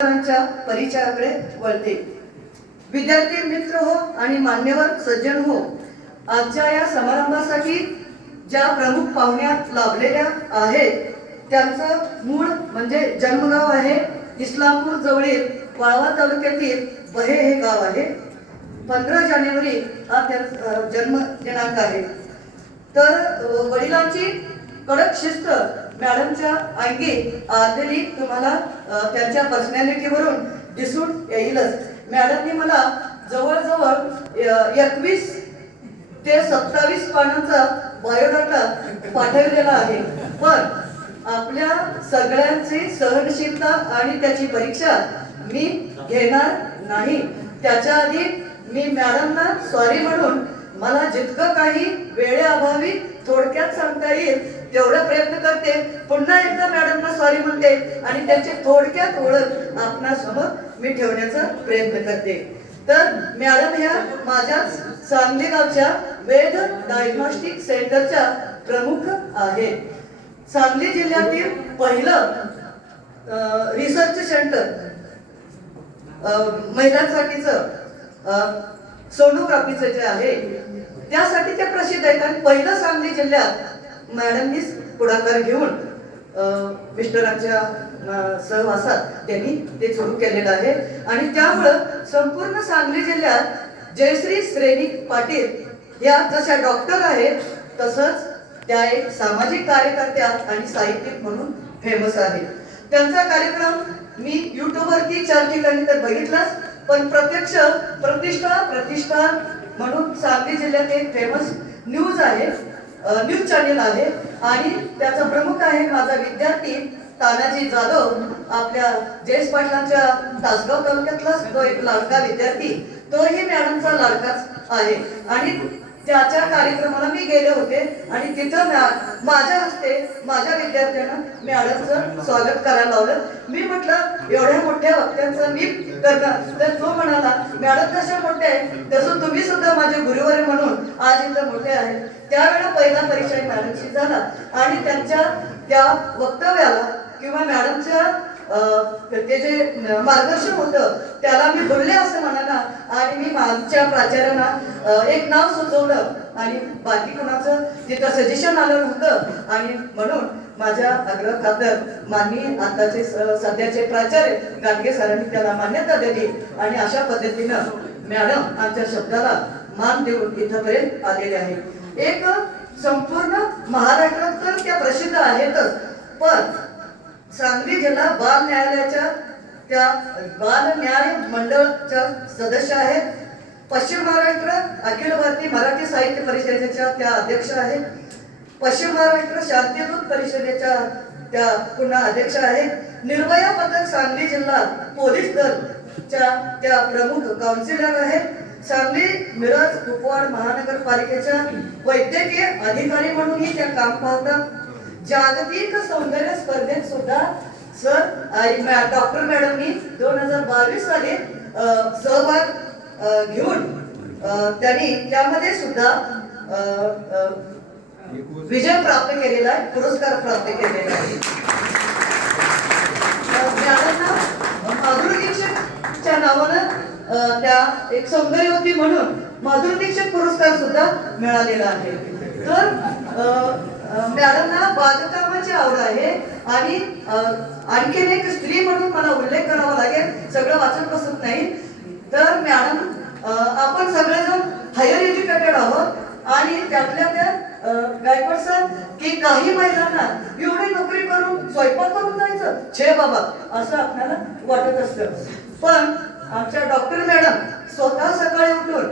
च्या परिचयाकडे वळते। विद्यार्थी मित्र हो आणि मान्यवर सज्जन हो, आजच्या या समारंभासाठी ज्या प्रमुख पाहुण्या लाभलेल्या आहेत त्यांचं मूळ म्हणजे जन्मगाव आहे इस्लामपूर जवळील वाळवा तालुक्यातील बहे हे गाव आहे। 15 जानेवारी हा त्यांचा जन्म दिनांक आहे। तर वडिलांची कडक शिस्त मॅडमच्या अंगी आलेली तुम्हाला त्यांच्या पर्सनॅलिटीवरून दिसून येईलच। मॅडमनी मला जवळजवळ 21 ते 27 पानांचा बायोडाटा पाठवलेला आहे, पण आपल्या सगळ्यांची सहनशीलता आणि त्याची परीक्षा मी घेणार नाही। त्याच्या आधी मी मॅडमना सॉरी म्हणून मला जितकं काही वेळेअभावी थोडक्यात सांगता येईल तेवढा प्रयत्न करते। पुन्हा एकदा मॅडमना सॉरी म्हणते आणि त्याची थोडक्यात ओळख आपणासमोर मी ठेवण्याचा प्रयत्न करते। तर मॅडम ह्या माझ्या सांगली गावच्या वेद डायग्नोस्टिक सेंटरच्या प्रमुख आहेत। सांगली जिल्ह्यातील पहिलं रिसर्च सेंटर महिलांसाठीचं सोनोग्राफीचं जे आहे त्यासाठी ते प्रसिद्ध आहेत आणि पहिलं सांगली जिल्ह्यात मॅडमनी पुढाकार घेऊन मिस्टरांच्या सहवासात त्यांनी ते सुरू केलेलं आहे आणि त्यामुळं संपूर्ण सांगली जिल्ह्यात जयश्री श्रेणी पाटील या जशा डॉक्टर आहेत तसंच त्या एक सामाजिक कार्यकर्त्या आणि साहित्यिक म्हणून फेमस आहेत। त्यांचा कार्यक्रम मी यूट्यूबवरती 4 ठिकाणी तर बघितलाच, पण प्रत्यक्ष प्रतिष्ठा म्हणून सांगली जिल्ह्यात एक फेमस न्यूज आहे, न्यूज चॅनेल आहे आणि त्याचा प्रमुख आहे माझा विद्यार्थी तानाजी जाधव। आपल्या जयेश पाटलांच्या तासगाव तालुक्यातलाच तो एक लाडका विद्यार्थी, तोही मॅडमचा लाडकाच आहे आणि त्याच्या कार्यक्रमाला मी गेले होते आणि तिथं माझ्या हस्ते माझ्या विद्यार्थ्यांना मॅडमचं स्वागत करायला लावलं। मी म्हटलं एवढ्या मोठ्या वक्त्यांचं मी करणार, तर तो म्हणाला मॅडम जशा मोठ्या आहे तसं तुम्ही सुद्धा माझे गुरुवारी म्हणून आज इथं मोठे आहेत। त्यावेळेला पहिला परिचय मॅडमशी झाला आणि त्यांच्या त्या वक्तव्याला किंवा मॅडमच्या ते जे मार्गदर्शन होतं त्याला मी बोलले असं म्हणा आणि मी माझ्या प्राचार्यांना एक नाव सुचवलं आणि बाकी कोणाचं तिथं सजेशन आलं नव्हतं आणि म्हणून माझ्या आग्रह खातर माननीय आताचे सध्याचे प्राचार्य गाडगे सरांनी त्याला मान्यता दिली आणि अशा पद्धतीनं मॅडम आमच्या शब्दाला मान देऊन इथपर्यंत आलेले आहे। एक संपूर्ण महाराष्ट्रात तर त्या प्रसिद्ध आहेतच, पण सांगली जिल्हा बाल न्यायालयाच्या त्या बाल न्याय मंडळाच्या सदस्य आहेत। पश्चिम महाराष्ट्र अखिल भारतीय मराठी साहित्य परिषदेच्या त्या अध्यक्ष आहेत। पश्चिम महाराष्ट्र शांतिदूत परिषदेच्या त्या पुन्हा अध्यक्ष आहेत। निर्भया पथक सांगली जिल्हा पोलीस दलच्या त्या प्रमुख काउन्सिलर आहेत। सांगली मिरज कुपवाड महानगरपालिकेच्या वैद्यकीय अधिकारी म्हणूनही त्या काम पाहतात। जागतिक सौंदर्य स्पर्धेत सुद्धा सर डॉक्टर मॅडमनी 2022 साली सहभाग घेऊन त्यांनी त्यामध्ये सुद्धा विजय प्राप्त केलेला आहे, पुरस्कार प्राप्त केलेला आहे। मॅडमना माधुरी दीक्षितच्या नावानं त्या एक सौंदर्यवती म्हणून माधुरी दीक्षित पुरस्कार सुद्धा मिळालेला आहे। तर मॅडमना बागकामाची आवड आहे आणि आणखीन एक स्त्री म्हणून मला उल्लेख करावा लागेल, सगळं वाचत बसत नाही। तर मॅडम आपण सगळेजण हायर एज्युकेटेड आहोत आणि त्यातल्या त्या गायकवाड सर की काही महिलांना एवढी नोकरी करून स्वयंपाक करून जायचं छे बाबा असं आपल्याला वाटत असतं, पण आमच्या डॉक्टर मॅडम स्वतः सकाळी उठून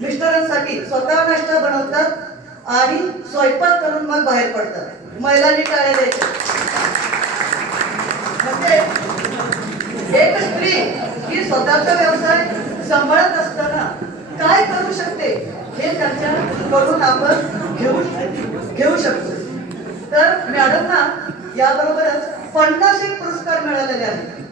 मिस्टरांसाठी स्वतः नाश्ता बनवतात आणि स्वयंपाक करून मग बाहेर पडतात। महिलांनी टाळ्या द्यायच्या। म्हणजे एक स्त्री ही स्वतःचा व्यवसाय सांभाळत असताना काय करू शकते हे त्यांच्याकडून आपण घेऊ शकतो। तर मॅडमना याबरोबरच 50 पुरस्कार मिळालेले आहेत।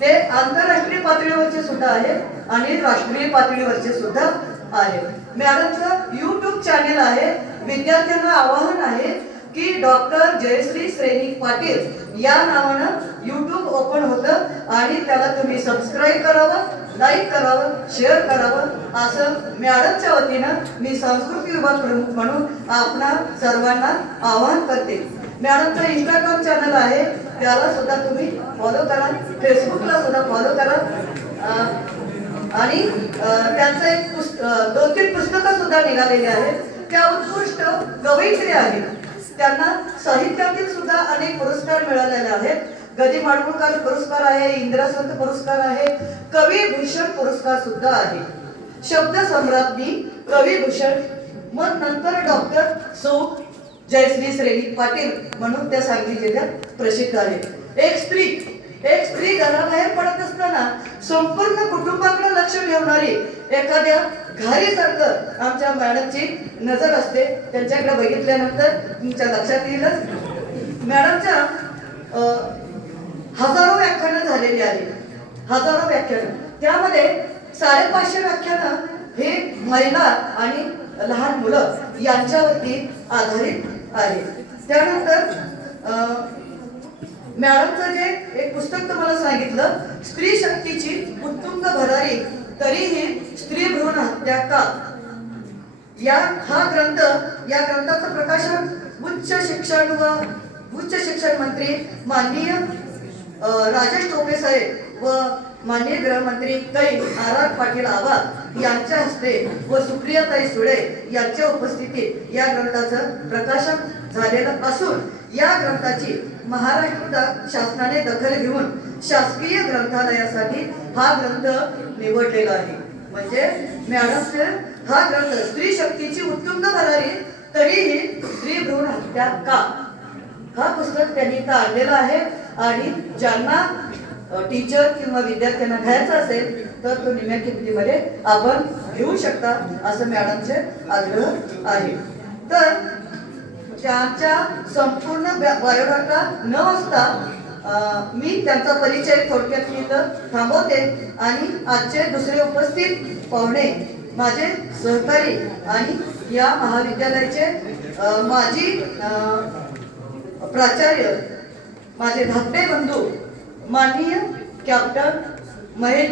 ते आंतरराष्ट्रीय पातळीवरचे सुद्धा आहेत आणि राष्ट्रीय पातळीवरचे सुद्धा आहे। मॅडमचं YouTube चॅनेल आहे। विद्यार्थ्यांना आवाहन आहे की डॉक्टर जयश्री श्रेनिक पाटील या नावानं YouTube ओपन होतं आणि त्याला तुम्ही सबस्क्राईब करावं, लाईक करावं, शेअर करावं असं मॅडमच्या वतीनं मी सांस्कृतिक विभाग प्रमुख म्हणून आपणा सर्वांना आवाहन करते. मॅडमचं इंस्टाग्राम चॅनल आहे, त्याला सुद्धा तुम्ही फॉलो करा, फेसबुकला सुद्धा फॉलो करा. आणि त्यांचं एक 2-3 पुस्तकं सुद्धा निघालेली आहेत. त्या उत्कृष्ट कवयित्री आहेत. त्यांना साहित्यातील सुद्धा अनेक पुरस्कार मिळालेले आहेत. गदी माडगूळकर पुरस्कार आहे, इंदिरासंत पुरस्कार आहे, कवी भूषण पुरस्कार सुद्धा आहे. शब्द सम्राज्ञी, कवी भूषण, मग नंतर डॉक्टर सौ जयश्री श्रेनिक पाटील म्हणून त्या सांगली जिल्ह्यात प्रसिद्ध आहे. एक स्त्री घराबाहेर पडत असताना संपूर्ण कुटुंबाकडे लक्ष ठेवणारी, एखाद्या घारीसारखं आमच्या मॅडमची नजर असते. त्यांच्याकडे बघितल्यानंतर तुमच्या लक्षात येईलच. मॅडमच्या हजारो व्याख्यानं झालेली आहेत, हजारो व्याख्यानं. त्यामध्ये 550 व्याख्यानं हे महिला आणि लहान मुलं यांच्यावरती आधारित आहे. त्यानंतर मॅडमचं जे एक पुस्तक तुम्हाला सांगितलं, स्त्री शक्तीची उत्तुंग भरारी तरीही स्त्री भ्रूण हत्या का, हा ग्रंथ, या ग्रंथाचं प्रकाशन उच्च शिक्षण मंत्री माननीय राजेश टोपे साहेब व माननीय गृहमंत्री आर पाटील आवाज यांच्या हस्ते व सुप्रियाताई सुळे यांच्या उपस्थितीत या ग्रंथाचं प्रकाशन झालेलं असून या ग्रंथाची महाराष्ट्र शासनाने दखल घेऊन शासकीय ग्रंथालयासाठी हा ग्रंथ निवडलेला आहे. म्हणजे मॅडमचे हा ग्रंथ स्त्री शक्तीची उत्तुंग भरारी तरीही स्त्री भ्रूण हत्या का, हा पुस्तक त्यांनी इथं आणलेला आहे. आणि ज्यांना टीचर किंवा विद्यार्थ्यांना घ्यायचं असेल तर तो निम्या किमतीमध्ये आपण घेऊ शकता असं मॅडमचे आग्रह आहे. तर त्यांच्या संपूर्ण बायोडाटा न वाचता मी त्यांचा परिचय थोडक्यात इथं थांबवते आणि आजचे दुसरे उपस्थित पाहुणे माझे सहकारी आणि या महाविद्यालयाचे माजी प्राचार्य, माझे धाकटे बंधू माननीय कॅप्टन महेश